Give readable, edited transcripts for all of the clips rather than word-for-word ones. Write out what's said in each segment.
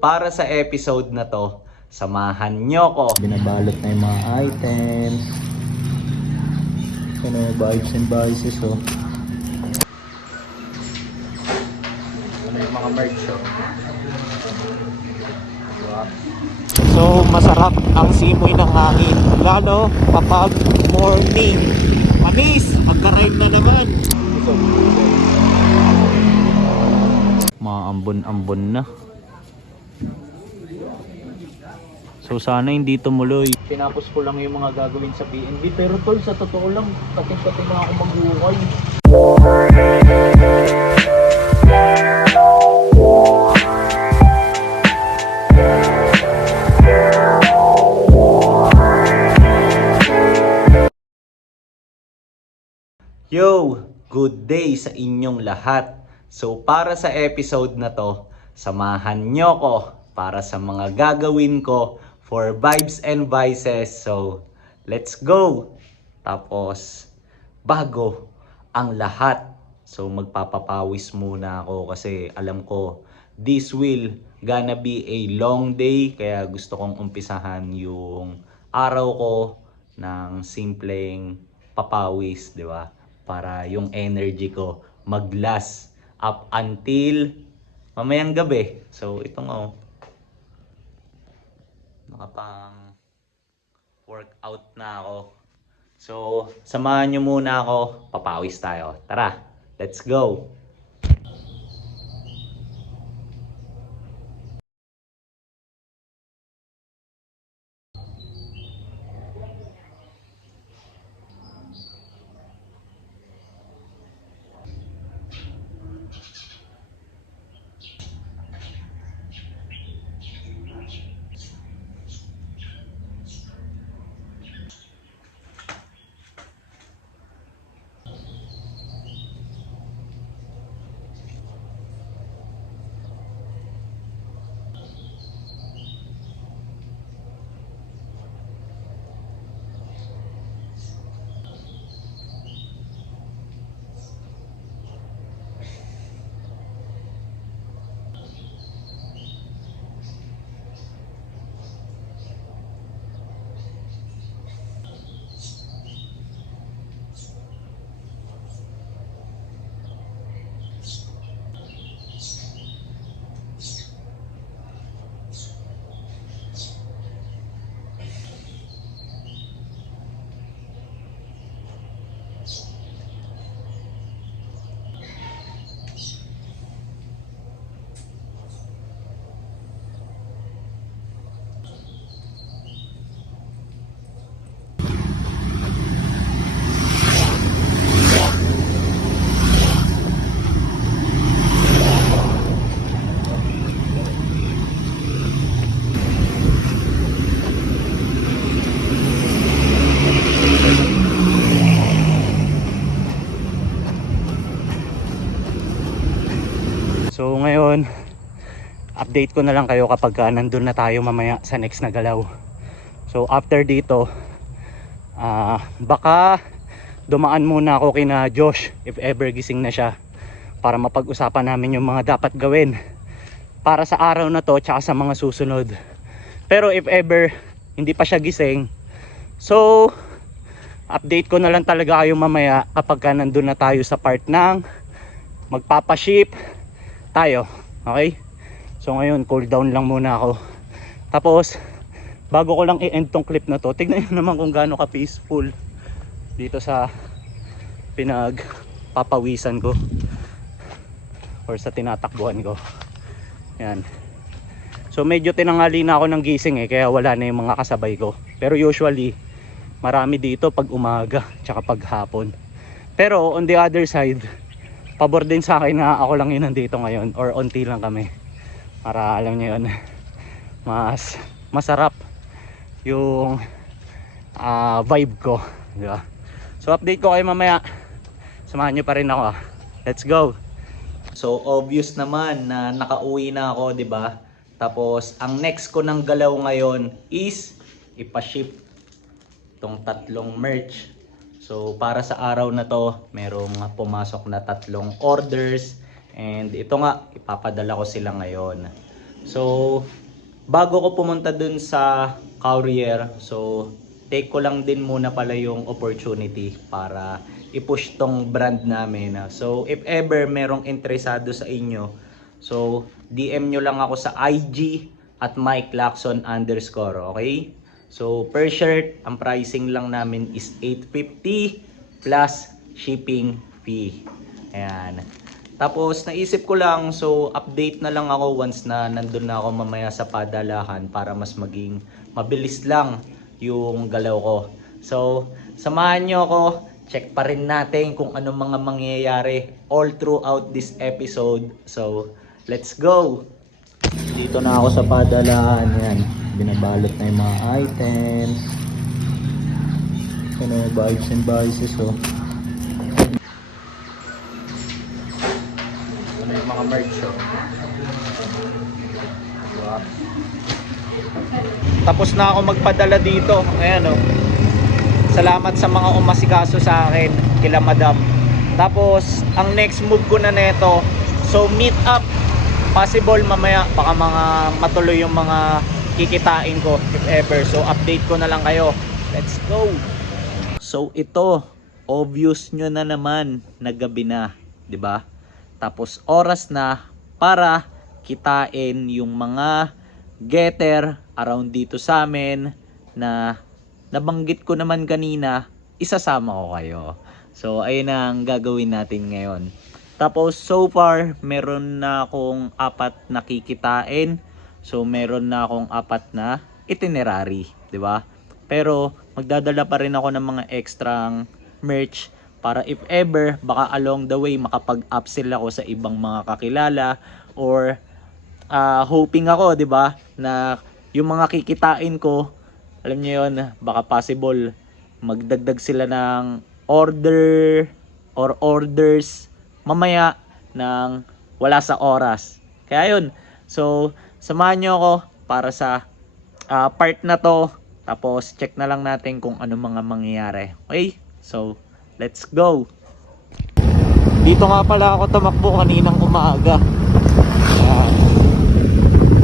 Para sa episode na to, samahan nyo ko. Binabalot na yung mga items. Ano yung vibes and vices, oh. Ano yung mga merch, oh. So masarap ang simoy ng hangin, lalo kapag morning. Manis, magka-ride na naman. Mga ambon-ambon na. So sana hindi tumuloy. Pinapos ko lang yung mga gagawin sa PNB. Pero tol, sa totoo lang, pati-pati na ako mag-uukay. Yo! Good day sa inyong lahat. So para sa episode na to, samahan nyo ko para sa mga gagawin ko for vibes and vices. So let's go! Tapos bago ang lahat, so magpapapawis muna ako kasi alam ko this will gonna be a long day. Kaya gusto kong umpisahan yung araw ko ng simpleng papawis, di ba? Para yung energy ko mag-last up until mamayang gabi. So ito nga, nakapang workout na ako. So samahan nyo muna ako, papawis tayo. Tara, let's go! So ngayon, update ko na lang kayo kapag nandun na tayo mamaya sa next na galaw. So after dito, baka dumaan muna ako kina Josh if ever gising na siya, para mapag-usapan namin yung mga dapat gawin para sa araw na to tsaka sa mga susunod. Pero if ever hindi pa siya gising, so update ko na lang talaga kayo mamaya kapag nandun na tayo sa part ng magpapaship tayo. Okay, so ngayon cool down lang muna ako. Tapos bago ko lang i-end tong clip na to, tignan nyo naman kung gaano ka peaceful dito sa pinagpapawisan ko or sa tinatakbuhan ko. Yan. So medyo tinanghali na ako ng gising kaya wala na yung mga kasabay ko. Pero usually marami dito pag umaga tsaka pag hapon. Pero on the other side, pabor din sa akin na ako lang yun nandito ngayon or onti lang kami, para alam nyo yun, mas masarap yung vibe ko, di ba? So update ko kayo mamaya, samahan nyo pa rin ako. Let's go! So obvious naman na nakauwi na ako, di ba? Tapos ang next ko ng galaw ngayon is ipaship tong tatlong merch. So para sa araw na to, merong pumasok na 3 orders, and ito nga ipapadala ko sila ngayon. So, bago ko pumunta dun sa courier, so take ko lang din muna pala yung opportunity para i-push tong brand namin. So, if ever merong interesado sa inyo, so DM nyo lang ako sa IG at Mike Lacson _ okay? So, per shirt, ang pricing lang namin is $850 plus shipping fee. Ayan. Tapos naisip ko lang, so update na lang ako once na nandun na ako mamaya sa padalahan para mas maging mabilis lang yung galaw ko. So samahan nyo ako, check pa rin natin kung ano mga mangyayari all throughout this episode. So let's go! Dito na ako sa padalahan, yan. Binabalot na yung mga items. Ano yung bikes and bices, oh. Yung mga merch, oh. Diba? Tapos na ako magpadala dito. Ayan, oh. Salamat sa mga umasikaso sa akin, kila madam. Tapos ang next move ko na neto, so meet up. Possible mamaya baka mga matuloy yung mga kikitain ko if ever. So update ko na lang kayo. Let's go. So ito, obvious nyo na naman na gabi na, 'di ba? Tapos oras na para kitain yung mga getter around dito sa amin na nabanggit ko naman kanina, isasama ko kayo. So ayun ang gagawin natin ngayon. Tapos so far meron na akong 4 nakikitain. So meron na akong 4 na itinerary, 'di ba? Pero magdadala pa rin ako ng mga extrang merch para if ever baka along the way makapag-upsell ako sa ibang mga kakilala or hoping ako, 'di ba, na yung mga kikitain ko, alam niyo 'yon, baka possible magdagdag sila ng order or orders mamaya ng wala sa oras. Kaya yun. So, samahan nyo ako para sa part na to. Tapos, check na lang natin kung ano mga mangyayari. Okay? So, let's go! Dito nga pala ako tumakbo kaninang umaga.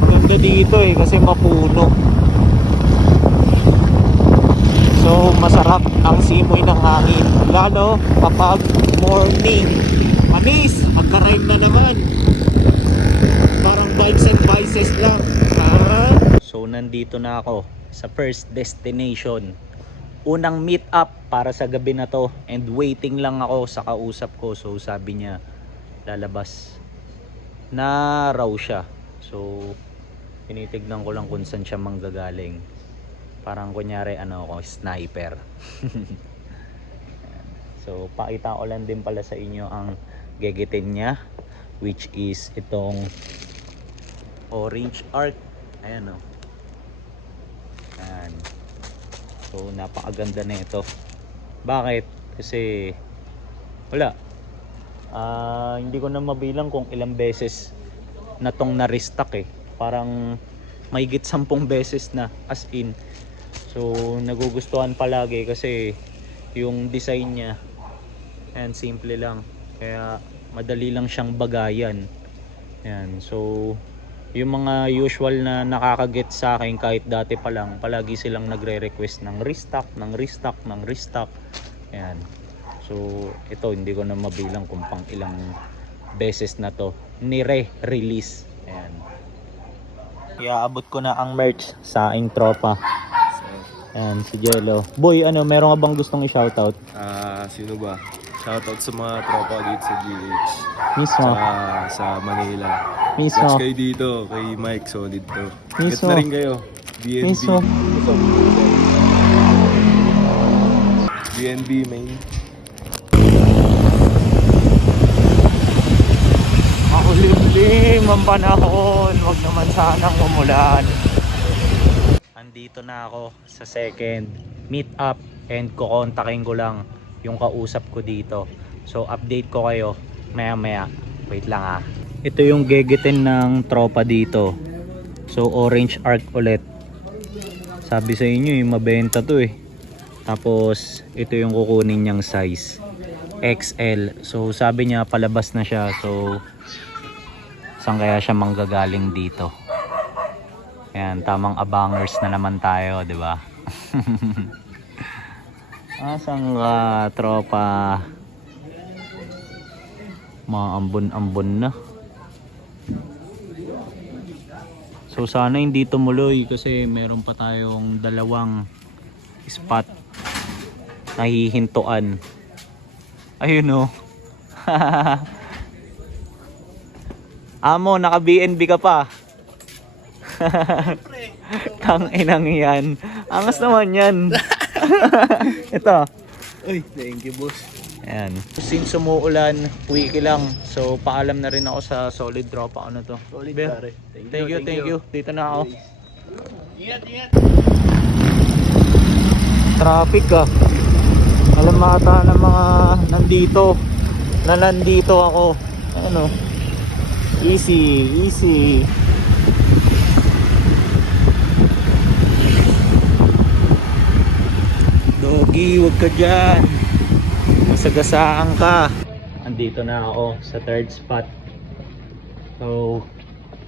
Maganda dito kasi mapuno. So masarap ang simoy ng hangin, lalo kapag morning. Manis, magka-ride na naman. Parang bikes and bices lang. So nandito na ako sa first destination. Unang meet up para sa gabi na to, and waiting lang ako sa kausap ko. So sabi niya lalabas na raw siya. So tinitignan ko lang kung saan siya manggagaling. Parang kunyari ako, sniper. So pakita ko lang din pala sa inyo ang gegetin niya, which is itong Orange Arc. Ayan, oh. Ayan. So napakaganda na ito. Bakit? Kasi wala, hindi ko na mabilang kung ilang beses na tong na-restock eh. Parang mahigit 10 beses na, as in. So nagugustuhan palagi kasi yung design niya, and simple lang, kaya madali lang siyang bagayan. Yan. So yung mga usual na nakakaget sa akin kahit dati pa lang, palagi silang nagre-request ng restock, ng restock, ng restock. Yan. So ito hindi ko na mabilang kung pang ilang beses na to nire-release. Ayan. Iaabot ko na ang merch sa aking tropa. Ayan, si Jello. Boy, meron ka bang gustong i-shoutout? Sino ba? Shoutout sa mga tropa dito sa GH. Mismo. Sa Manila. Mismo. Watch kayo dito, kay Mike, solid to. Get Mismo. na rin kayo. BNB. Mismo. BNB, main. Makulimlim ang panahon, wag naman sanang umulan. Andito na ako sa second meet up, and kukontakin ko lang yung kausap ko dito. So update ko kayo maya maya. Wait lang. Ito yung gegetin ng tropa dito. So Orange Arc ulit. Sabi sa inyo mabenta to eh. Tapos ito yung kukunin niyang size, XL. So sabi niya palabas na siya. So saan kaya siya manggagaling dito? Ayan, tamang abangers na naman tayo, di ba? Asang tropa? Maambon-ambon na. So sana hindi tumuloy kasi meron pa tayong dalawang spot na hihintuan. Ayun o. Amo, naka BNB ka pa. Tang inang yan. Angas naman yan. Ito. Uy, thank you boss. Ayan. Since umuulan, wiki lang. So paalam na rin ako sa solid tropa. Ano to? Solid Be- pare. Thank you. Dito na ako. Traffic ah. Alam mata ng mga nandito ako. Ano? Easy. Doggy, wag ka dyan. Masagasaan ka. Andito na ako sa third spot. So,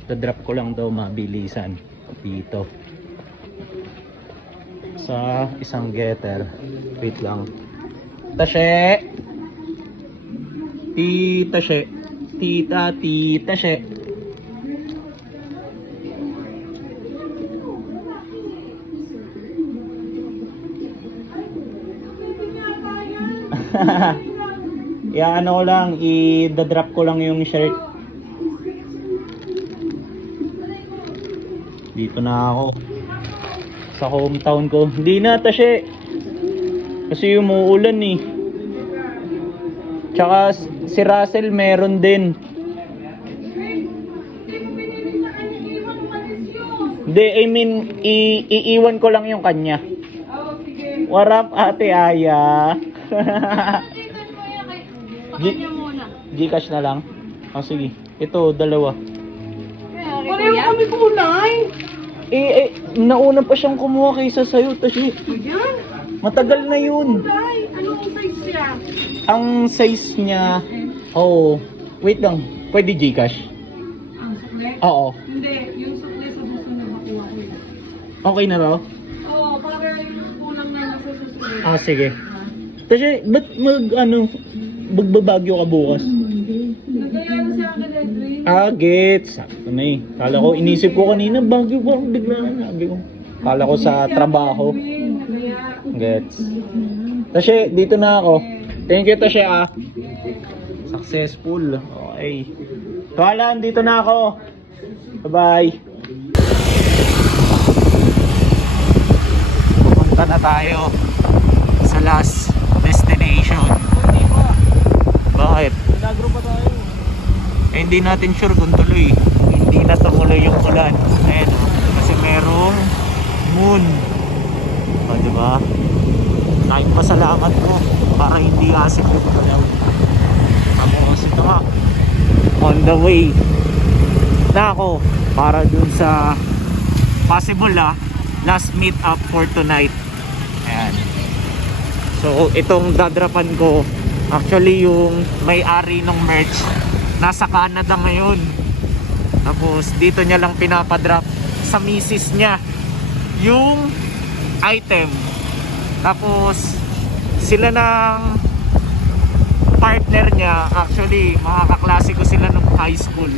drop ko lang daw mabilisan dito. Sa isang getter. Wait lang. Tashe! Titashe! Titashe! Ano ko lang, i-drop ko lang yung shirt. Dito na ako. Sa hometown ko. Hindi na, Tashe. Kasi umuulan eh. Tsaka si Russell meron din. Hindi, I mean, iiwan ko lang yung kanya. Warap, Ate Aya. Gcash na lang. Oh, sige. Ito, dalawa. Pareho kami kulay. Nauna pa siyang kumuha kaysa sa'yo, Tashi. Ayan. Matagal na yun. Kulay. Anong size siya? Ang size niya, wait lang. Pwede Gcash? Ang sukle? Oo. Hindi. Yung sukle sa gusto na makuha ko yun. Okay na raw? Oo, para yung kulang na nasa susunod. Ah, sige. Tashi, ba't magbabagyo ka bukas? Nagkayaan siya ang Edwin. Gets. Sakto na eh. Kala ko, inisip ko kanina, bagyo ba? Biglaan na. Sabi ko. Kala ko sa trabaho. Gets. Tashe, dito na ako. Thank you, Tashe ah. Successful. Okay. Tuwalan, dito na ako. Bye-bye. Pupunta na tayo sa last destination. Bakit? Nagro pa tayo. Hindi natin sure kung tuloy. Hindi na tumuloy yung ulan. Ayan o. Kasi merong moon. O, diba? Kahit pasalamat mo para hindi asik yung galaw. Tapos ito nga. On the way na ako para dun sa possible last meet up for tonight. Ayan. So itong dadrapan ko, actually yung may-ari ng merch nasa Canada ngayon. Tapos dito niya lang pinapadrop sa misis niya yung item. Tapos sila ng partner niya, actually makakaklase ko sila nung high school.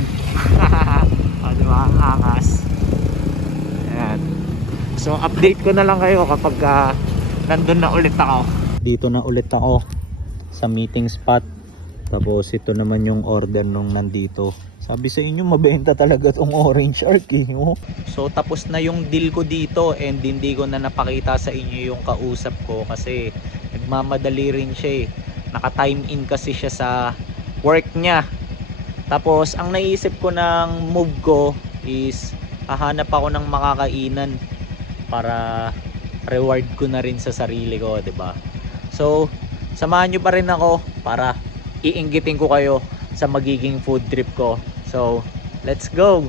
O, diba? Ang angas. Ayan. So update ko na lang kayo kapag nandun na ulit ako. Dito na ulit ako sa meeting spot. Tapos ito naman yung order nung nandito. Sabi sa inyo mabenta talaga tong orange arc eh. Oh. So tapos na yung deal ko dito and hindi ko na napakita sa inyo yung kausap ko kasi nagmamadali rin siya eh. Naka-time in kasi siya sa work niya. Tapos ang naisip ko ng move ko is hahanap ako ng makakainan para reward ko na rin sa sarili ko, 'di ba? So samahan nyo pa rin ako para iinggitin ko kayo sa magiging food trip ko. So let's go!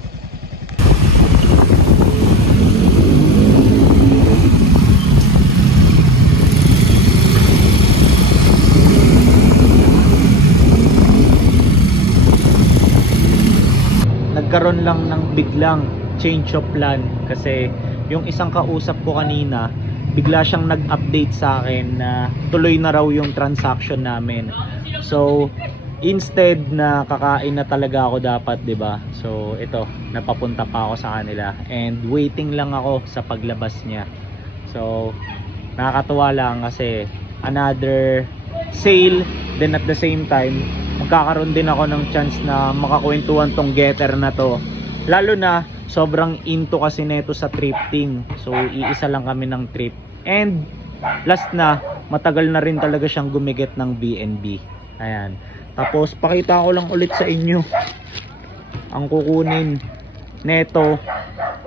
Nagkaroon lang ng biglang change of plan kasi yung isang kausap ko kanina bigla siyang nag-update sa akin na tuloy na raw yung transaction namin. So instead na kakain na talaga ako dapat, 'di ba? So ito, napapunta pa ako sa kanila and waiting lang ako sa paglabas niya. So nakakatuwa lang kasi another sale, then at the same time magkakaroon din ako ng chance na makakwentuhan tong getter na to, lalo na sobrang into kasi neto sa thrifting. So iisa lang kami ng trip and last na matagal na rin talaga siyang gumiget ng BNB. Ayan, tapos pakita ko lang ulit sa inyo ang kukunin neto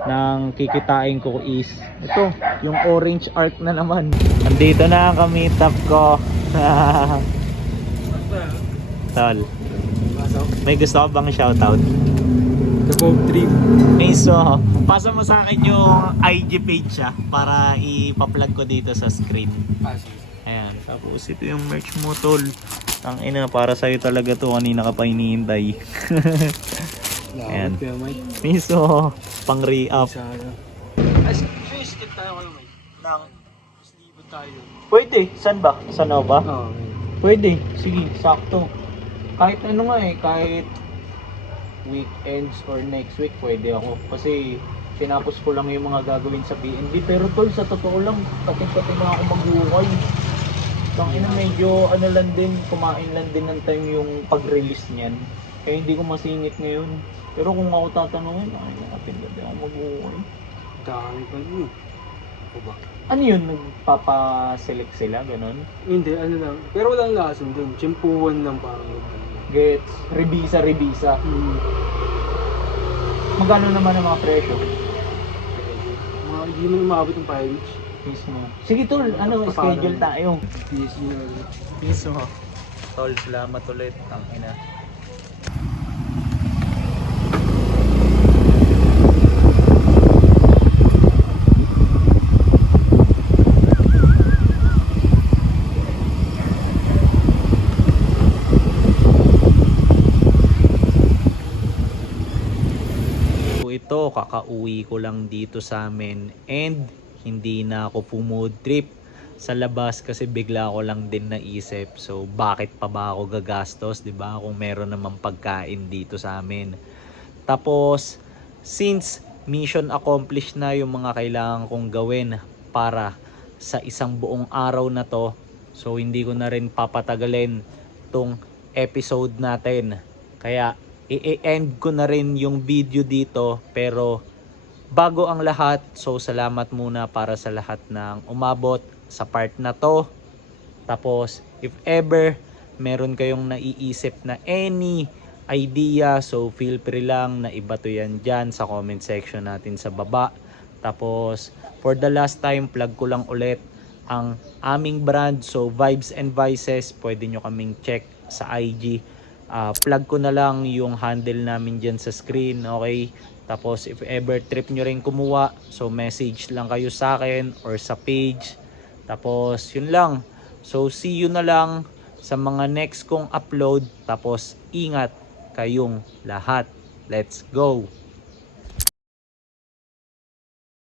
ng kikitain ko is ito, yung orange arc na naman. Andito na ang kamitap ko. Tol, may gusto ka bang shoutout? The Bob Trip. So, pasa mo sa akin yung IG page siya para ipa-plug ko dito sa screen. Ayan, tapos ito yung merch mo, tol. Tangina, para sa'yo talaga to, kanina ka pa hinihintay. Ayan. Miso, pang re-up. Skip tayo kayo, mate. Nang libo tayo. Pwede, saan ba? Sa Nova? Oo. Pwede, sige, sakto. Kahit ano nga kahit weekends or next week pwede ako. Kasi tinapos ko lang yung mga gagawin sa BNB. Pero tol, sa totoo lang, pati na ako mag-ukay. Tangina, medyo ano lang din, kumain lang din ng time yung pag-release niyan. Kaya hindi ko masingit ngayon. Pero kung ako tatanungin, ay nakapindad ako mag-ukay. Dami pa rin. Ako ba? Ano yun, nagpapa-select sila, ganon? Hindi, ano lang. Pero walang lason dun. Tiyempuan lang parang. Gets, rebisa. Magkano naman ang mga presyo? Mga hindi mo maabot ng mileage. Mismo. Sige tol, ano, schedule tayo. Yes, Mismo. Tol, salamat ulit. Ang ina. Ito, kakauwi ko lang dito sa amin and hindi na ako pumood trip sa labas kasi bigla ko lang din naisip. So bakit pa ba ako gagastos, 'di ba? Kung meron namang pagkain dito sa amin. Tapos since mission accomplished na yung mga kailangan kong gawin para sa isang buong araw na to, so hindi ko na rin papatagalin tong episode natin. Kaya i-end ko na rin yung video dito, pero bago ang lahat, so salamat muna para sa lahat ng umabot sa part na to. Tapos if ever meron kayong naiisip na any idea, so feel free lang na ibato yan dyan sa comment section natin sa baba. Tapos for the last time, plug ko lang ulit ang aming brand, so Vibes and Vices. Pwede nyo kaming check sa IG. Plug ko na lang yung handle namin dyan sa screen, okay? Tapos if ever trip nyo rin kumuha, so message lang kayo sa akin or sa page. Tapos yun lang. So see you na lang sa mga next kong upload. Tapos ingat kayong lahat. Let's go!